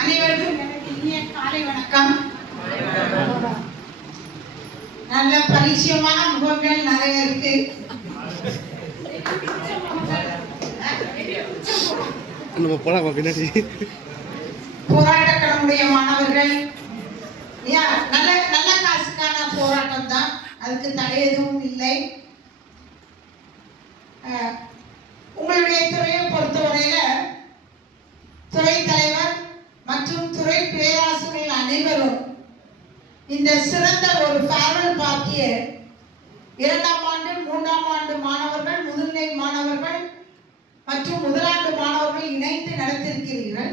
அனைவருக்கும் இனிய காலை வணக்கம். நல்ல பரிச்சயமான முகங்கள் நிறைய இருக்கு. போராட்டக்களமுடைய மாணவர்கள் நல்ல நல்ல காசுக்கான போராட்டம் தான், அதுக்கு தடை எதுவும் இல்லை. உங்களுடைய துறையை பொறுத்தவரையில துறை தலைவர் மற்றும் துறை பேராசிரியர்கள் அனைவரும் இந்த சிறந்த ஒரு ஃபேர்வெல் பார்ட்டியை 2ஆம் ஆண்டு 3ஆம் ஆண்டு மாணவர்கள், முதுநிலை மாணவர்கள் மற்றும் முதலாண்டு மாணவர்கள் இணைந்து நடத்தியிருக்கிறீர்கள்.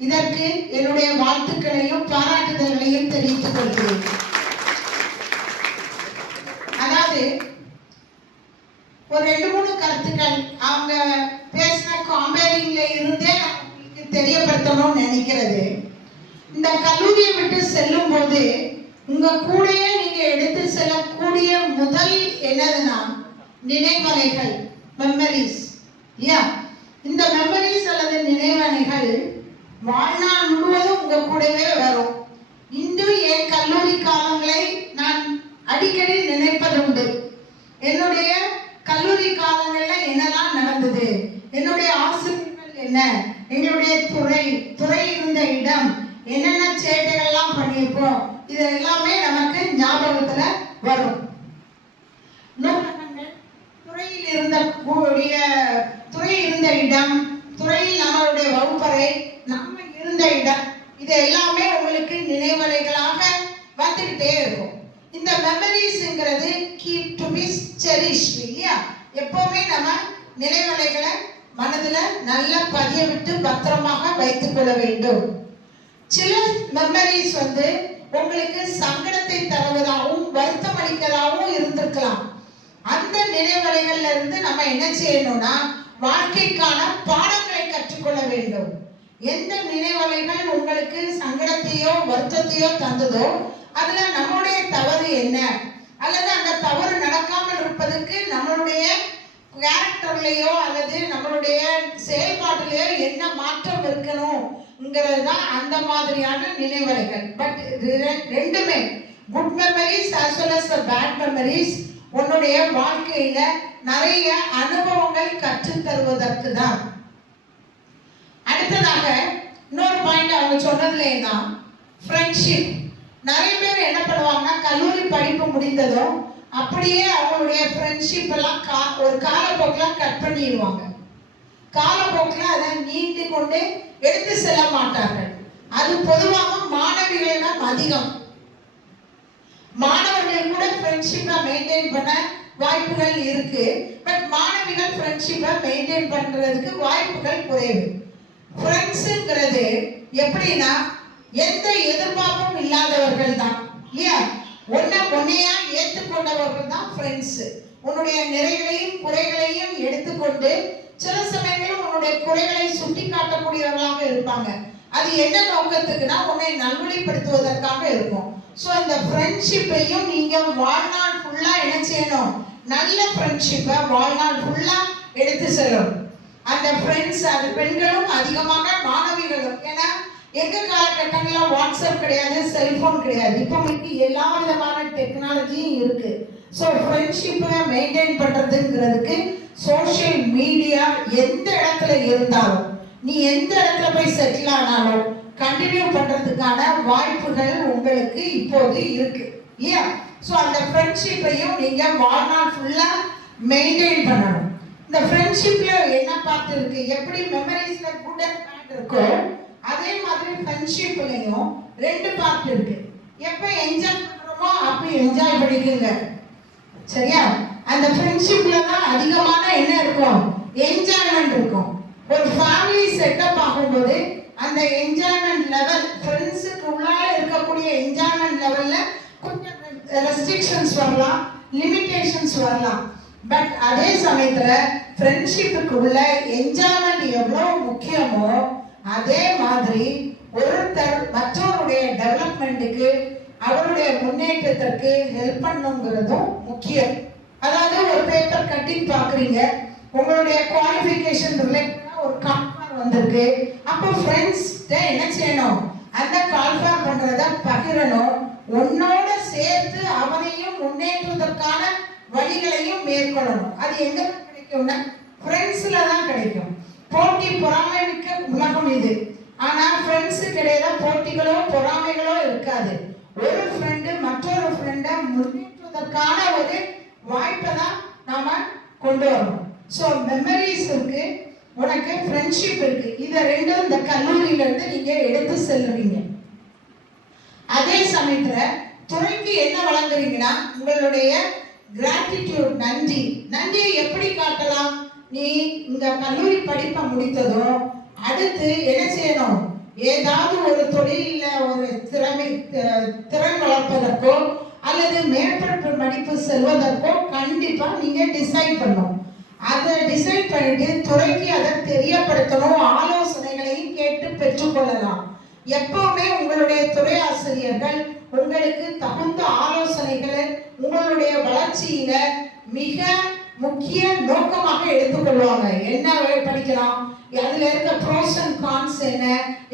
இதற்கு என்னுடைய வாழ்த்துக்களையும் பாராட்டுதல்களையும் தெரிவித்துக் கொள்கிறேன். அதாவது ஒரு 2-3 கருத்துக்கள் அவங்க பேசின காம்பேரிங்ல இருந்தே தெரியப்படுத்தணும்னு நினைக்கிறது. இந்த கல்லூரியை விட்டு செல்லும் போது உங்க கூடயே நீங்க எடுத்து செல்லக்கூடிய முதல் என்னதுன்னா நினைவலைகள், மெமரிஸ். இந்த மெமரிஸ் அல்லது நினைவலைகள் வாழ்நாள் முழுவதும் உங்க கூடவே வரும். இன்று என் கல்லூரி காலங்களை நான் அடிக்கடி நினைப்பதுண்டு. என்னுடைய கல்லூரி காலங்கள்ல என்னெல்லாம் நடந்தது, என்னுடைய ஆசிரியர்கள் என்ன, எங்களுடைய துறை இருந்த இடம், என்னென்ன சேட்டைகள்லாம் பண்ணியிருப்போம், இது எல்லாமே நமக்கு ஞாபகத்துல வரும். நூலகங்கள், துறையில் இருந்த இடம், துறையில் நம்மளுடைய வகுப்பறை, நம்ம இருந்த இடம், இது எல்லாமே உங்களுக்கு நினைவலைகளாக வந்துகிட்டே இருக்கும். இந்த மெமரிஸ்ங்கிறது கீப் டு பி செரிஷ்ட் இல்லையா? எப்பவுமே நம்ம நினைவலைகளை மனதுல நல்லா பதிய விட்டு பத்திரமாக வைத்துக் கொள்ள வேண்டும். சில மெமரிஸ் உங்களுக்கு சங்கடத்தை தருவதாகவும் வருத்தம் அளிக்கிறதாகவும் இருந்திருக்கலாம். அந்த நினைவலைகள்ல இருந்து நம்ம என்ன செய்யணும்னா வாழ்க்கைக்கான பாடங்களை கற்றுக்கொள்ள வேண்டும். எந்த நினைவலைகள் உங்களுக்கு சங்கடத்தையோ வருத்தத்தையோ தந்ததோ அதுல நம்மளுடைய தவறு என்ன, அல்லது அந்த தவறு நடக்காமல் இருப்பதற்கு நம்மளுடைய கேரக்டர்லயோ அல்லது நம்மளுடைய செயல்பாட்டிலேயோ என்ன மாற்றம் இருக்கணும்ங்கிறது தான் அந்த மாதிரியான நினைவலைகள். பட் ரெண்டுமே good memories as well as bad memories உன்னுடைய வாழ்க்கையில நிறைய அனுபவங்கள் கற்றுத் தருவதற்கு தான். அடுத்ததாக இன்னொரு பாயிண்ட் அவங்க சொன்னதுலே தான் ஃப்ரெண்ட்ஷிப். நிறைய பேர் என்ன பண்ணுவாங்கன்னா கல்லூரி படிப்பு முடிந்ததும் அப்படியே அவங்களுடைய ஃப்ரெண்ட்ஷிப் எல்லாம் ஒரு காலப்போக்கில் கட் பண்ணிடுவாங்க. காலப்போக்கில் அதை நீண்டு கொண்டு எடுத்து செல்ல மாட்டார்கள். அது பொதுவாக மாணவிகளிடம் அதிகம். மாணவர்கள் கூட ஃப்ரெண்ட்ஷிப்பை மெயின்டைன் பண்ண வாய்ப்புகள் இருக்கு. பட் மாணவிகள் ஃப்ரெண்ட்ஷிப்பை மெயின்டைன் பண்றதுக்கு வாய்ப்புகள் குறைவு. ஃப்ரெண்ட்ஸுங்கிறது எப்படின்னா எந்த எதிர்பார்ப்பும் இல்லாதவர்கள் தான் இல்லையா? ஒன்னையா ஏற்றுக்கொண்டவர்கள் தான் ஃப்ரெண்ட்ஸ். உன்னுடைய நிறைகளையும் குறைகளையும் எடுத்துக்கொண்டு சில சமயங்களில் உன்னுடைய குறைகளை சுட்டி காட்டக்கூடியவர்களாக இருப்பாங்க. அது என்ன நோக்கத்துக்குன்னா உன்னை நல்வழிப்படுத்துவதற்காக இருக்கும். ஸோ இந்த ஃப்ரெண்ட்ஷிப்பையும் நீங்க வாழ்நாள் ஃபுல்லா என்ன செய்யணும்? நல்ல ஃப்ரெண்ட்ஷிப்பை வாழ்நாள் ஃபுல்லா எடுத்து செல்லணும். அந்த ஃப்ரெண்ட்ஸ், அது பெண்களும் அதிகமாக மாணவிகளும். ஏன்னா எங்க காலகட்டங்களில் வாட்ஸ்அப் கிடையாது, செல்போன் கிடையாது. இப்போ உங்களுக்கு எல்லா விதமான டெக்னாலஜியும் இருக்கு. ஸோ ஃப்ரெண்ட்ஷிப்பை மெயின்டைன் பண்றதுங்கிறதுக்கு சோஷியல் மீடியா எந்த இடத்துல இருந்தாலும், நீ எந்த இடத்துல போய் செட்டில் ஆனாலும் கண்டினியூ பண்றதுக்கான வாய்ப்புகள் உங்களுக்கு இப்போது இருக்கு இல்லையா? ஸோ அந்த ஃப்ரெண்ட்ஷிப்பையும் நீங்க வாழ்நாள் ஃபுல்லா மெயின்டைன் பண்ணணும். இந்த ஃப்ரெண்ட்ஷிப்ல என்ன பார்ட் இருக்கு? எப்படி மெமரிஸ்ல குட் அண்ட் பேட் இருக்கோ அதே மாதிரி ஃப்ரெண்ட்ஷிப்லயும் 2 பார்ட் இருக்கு. எப்ப என்ஜாய் பண்றோமோ அப்ப என்ஜாய் பண்ணிக்கோங்க, சரியா? அந்த ஃப்ரெண்ட்ஷிப்ல தான் அதிகமான என்ன இருக்கும்? என்ஜாய்மெண்ட் இருக்கும். ஒரு ஃபேமிலி செட்டப் ஆகும்போது அந்த என்ஜாய்மெண்ட் லெவல், ஃப்ரெண்ட்ஸுக்கு உள்ளால இருக்கக்கூடிய என்ஜாய்மெண்ட் லெவல்ல கொஞ்சம் ரெஸ்ட்ரிக்ஷன்ஸ் வரலாம், லிமிட்டேஷன்ஸ் வரலாம். பட் அதே சமயத்துல ஃப்ரெண்ட்ஷிப்புக்கு உள்ள என்ஜாய்மெண்ட் எவ்வளவு முக்கியமோ அதே மாதிரி ஒருத்தர் மற்றவருடைய டெவலப்மெண்ட்டுக்கு, அவருடைய முன்னேற்றத்திற்கு ஹெல்ப் பண்ணுங்கிறதும் முக்கியம். அதாவது ஒரு பேப்பர் கட்டிங் பார்க்குறீங்க, உங்களுடைய குவாலிஃபிகேஷன் ரிலேட்டடாக ஒரு கால்ஃபார் வந்திருக்கு. அப்போ ஃப்ரெண்ட்ஸ் என்ன செய்யணும்? அந்த கால்ஃபார் பண்றத பகிரணும். உன்னோட சேர்த்து அவனையும் முன்னேற்றுவதற்கான வழிகளையும் மேற்கொள்ளணும். அது எங்க கிடைக்கும்னா ஃப்ரெண்ட்ஸ்ல தான் கிடைக்கும். போட்டி பொறாமை மிக்க உலகம் இது. ஆனா ஃப்ரெண்ட்ஸுக்கு இடையில போட்டிகளோ பொறாமைகளோ இருக்காது. ஒரு ஃப்ரெண்டு மற்றொரு ஃப்ரெண்டை முன்னேற்றுவதற்கான ஒரு வாய்ப்பை தான் நாம கொண்டு வரணும். ஸோ மெமரிஸ் இருக்கு, உனக்கு ஃப்ரெண்ட்ஷிப் இருக்கு. இதை ரெண்டும் இந்த கல்லூரியில இருந்து நீங்க எடுத்து செல்லுவீங்க. அதே சமயத்துல துறைக்கு என்ன வழங்குறீங்கன்னா உங்களுடைய கிராட்டிடியூட், நன்றி. நன்றியை எப்படி காட்டலாம்? நீ இந்த கல்லூரி படிப்பை முடித்ததும் அடுத்து என்ன செய்யணும்? ஏதாவது ஒரு தொழில ஒரு திறன் வளர்ப்பதற்கோ அல்லது மேற்பட்ட படிப்பு செல்வதற்கோ கண்டிப்பா நீங்க டிசைட் பண்ணணும். அதை டிசைட் பண்ணிட்டு துறைக்கு அதை தெரியப்படுத்தணும். ஆலோசனைகளையும் கேட்டு பெற்றுக்கொள்ளலாம். எப்பவுமே உங்களுடைய துறை ஆசிரியர்கள் உங்களுக்கு தகுந்த ஆலோசனைகளை உங்களுடைய வளர்ச்சியில மிக முக்கிய நோக்கமாக எடுத்துக்கொள்வாங்க. என்ன படிக்கலாம், அதுல இருக்க ப்ரோஸ் அண்ட் கான்ஸ் என்ன,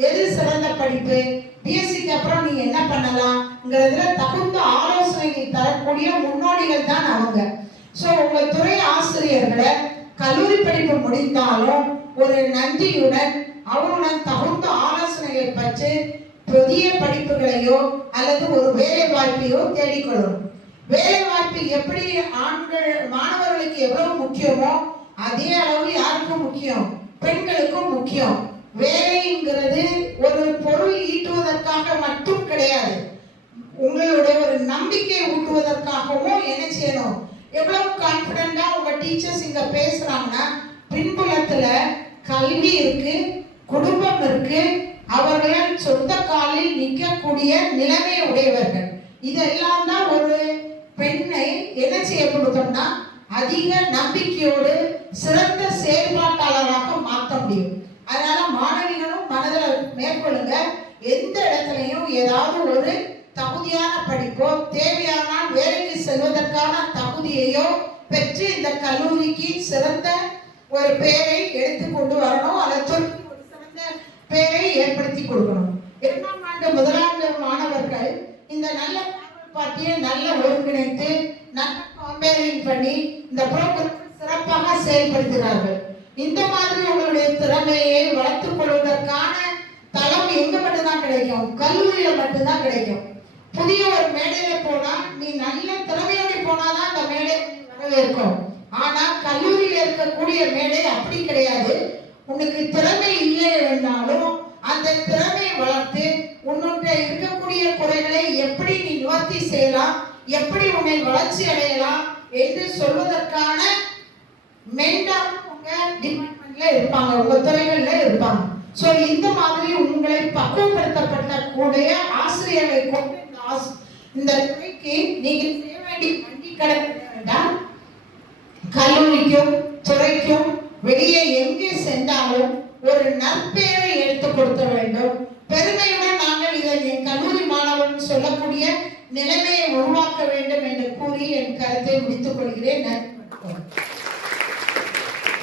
எது சிறந்த படிப்பு, பிஎஸ்சிக்கு அப்புறம் நீ என்ன பண்ணலாம்ங்கிறதுல தகுந்த ஆலோசனை தரக்கூடிய முன்னோடிகள் தான் அவங்க. ஸோ உங்க துறை ஆசிரியர்களை கல்லூரி படிப்பு முடிந்தாலும் ஒரு நன்றியுடன் அவருடன் தகுந்த ஆலோசனையை பற்றி புதிய படிப்புகளையோ அல்லது ஒரு வேலை வாய்ப்பையோ தேடிக்கொள்ளும். வேலை வாய்ப்பு எப்படி ஆண்கள் மாணவர்களுக்கு எவ்வளவு முக்கியமோ அதே அளவு யாருக்கும் முக்கியம்? பெண்களுக்கும் முக்கியம். வேலைங்கிறது ஒரு பொருள் ஈட்டுவதற்காக மட்டும் கிடையாது. உங்களுடைய ஒரு நம்பிக்கை ஊட்டுவதற்காகவும் என்ன செய்யணும்? எவ்வளவு கான்பிடண்டா உங்க டீச்சர்ஸ் இங்க பேசுறாங்கன்னா பின்புலத்துல கல்வி இருக்கு, குடும்பம் இருக்கு, அவர்கள் சொந்த காலில் நிற்கக்கூடிய நிலைமை உடையவர்கள். இதெல்லாம் தான் ஒரு பெண்ணை என்ன செய்ய கொடுத்தோம்னா அதிக நம்பிக்கையோடு சிறந்த செயல்பாட்டாளராக மாற்ற முடியும். அதனால மாணவிகளும் மனதில் மேற்கொள்ளுங்க. எந்த இடத்துலையும் ஏதாவது ஒரு தகுதியான படிப்போ தேவையான வேலைக்கு செல்வதற்கான தகுதியையோ பெற்று இந்த கல்லூரிக்கு சிறந்த ஒரு பெயரை எடுத்து கொண்டு வரணும். அல்லது ஒரு சிறந்த பெயரை ஏற்படுத்தி கொடுக்கணும். 2ஆம் ஆண்டு முதலாண்டு மாணவர்கள் இந்த நல்ல பார்ட்டியை நல்ல ஒருங்கிணைத்து நல்ல காம்பேரிங் பண்ணி இந்த ப்ரோக்ராம் சிறப்பாக செயல்படுத்தினார்கள். இந்த மாதிரி உங்களுடைய திறமையை வளர்த்துக் கொள்வதற்கான தளம் எங்க மட்டும்தான் கிடைக்கும்? கல்லூரியில மட்டும்தான் கிடைக்கும். புதிய ஒரு மேடையில போனா நீ நல்ல திறமையோடு போனாதான் அந்த மேடை வரவேற்கும். ஆனா கல்லூரியில இருக்கக்கூடிய மேடை அப்படி கிடையாது. உனக்கு திறமை இல்லை என்றாலும் அந்த திறமையை வளர்த்து உன்னுடைய இருக்கக்கூடிய குறைகளை எப்படி நீ நிவர்த்தி செய்யலாம், எப்படி உன்னை வளர்ச்சி அடையலாம் என்று சொல்வதற்கான மென்டார் உங்க டிபார்ட்மெண்ட்ல இருப்பாங்க, உங்க துறைகள்ல இருப்பாங்க. சோ இந்த மாதிரி உங்களை பக்குவப்படுத்தப்பட்ட கூடிய ஆசிரியர்களை கொண்டு இந்த துறைக்கு நீங்க செய்ய வேண்டிய நன்றி கடன் கல்லூரிக்கும் துறைக்கும் வெளியே எங்கே சென்றாலும் ஒரு நற்பெயரை எடுத்து கொடுக்க வேண்டும். பெருமையுடன் நாங்கள் இதை என் கல்லூரி மாணவன் சொல்லக்கூடிய நிலைமையை உருவாக்க வேண்டும் என்று கூறி என் கருத்தை முடித்துக் கொள்கிறேன். நன்றி.